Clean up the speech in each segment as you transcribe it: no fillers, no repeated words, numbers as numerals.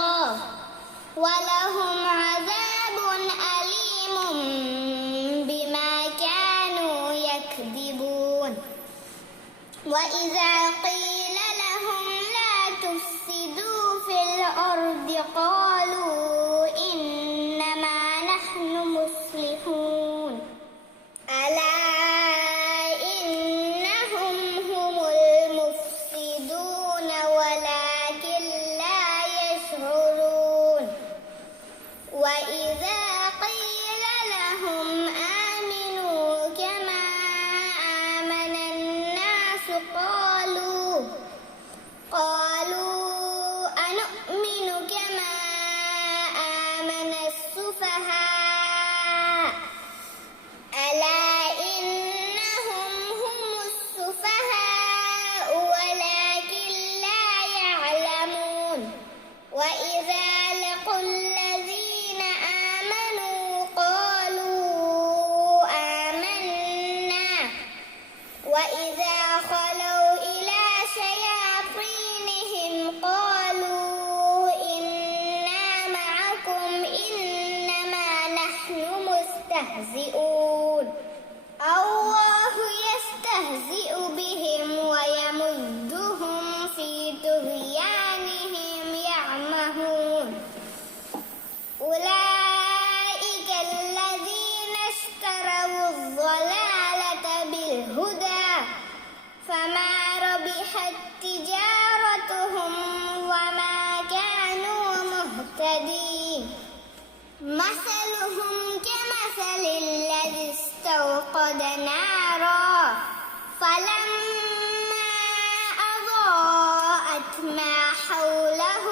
الله ولهم عذاب أليم بما كانوا يكذبون وإذا قيل لهم لا تفسدوا في الأرض قالوا إنما نحن مصلحون ألا إنهم هم المفسدون ولكن لا يشعرون وإذا قيل لهم آمنوا كما آمن الناس قالوا أنؤمن كما آمن السفهاء ألا إنهم هم السفهاء ولكن لا يعلمون وإذا لقوا الذين آمنوا قالوا آمنا وإذا خلوا إلى شياطينهم قالوا إنا معكم إنما نحن مستهزئون الله يستهزئ بهم ويمدهم في طغيانهم يعمهون أولئك الذين اشتروا الضلالة بالهدى فما ربحت تجارتهم وما كانوا مهتدين مثلهم كمثل الذي استوقد نارا فلما أضاءت ما حوله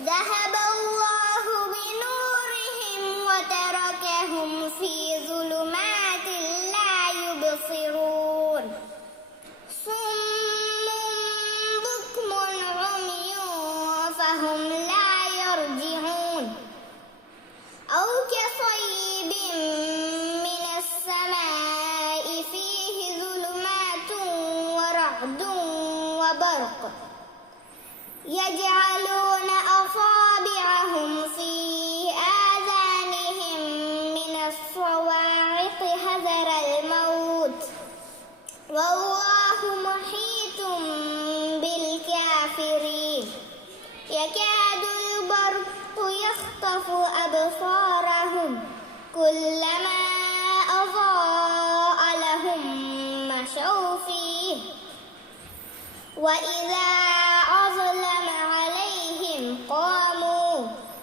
ذهب الله بنورهم وتركهم في ظلمات لا يبصرون صم بكم عمي فهم لا يرجعون أو كصيب من السماء فيه ظلمات ورعد وبرق يجعلون أصابعهم في آذانهم من الصواعق حذر الموت والله محيط بالكافرين يكاد البرق يخطف أبصارهم كلما أضاء لهم مشوا فيه وإذا أظلم عليهم قاموا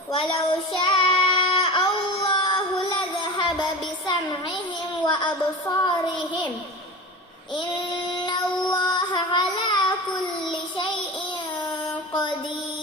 ولو شاء الله لذهب بسمعهم وأبصارهم إن الله على كل شيء قدير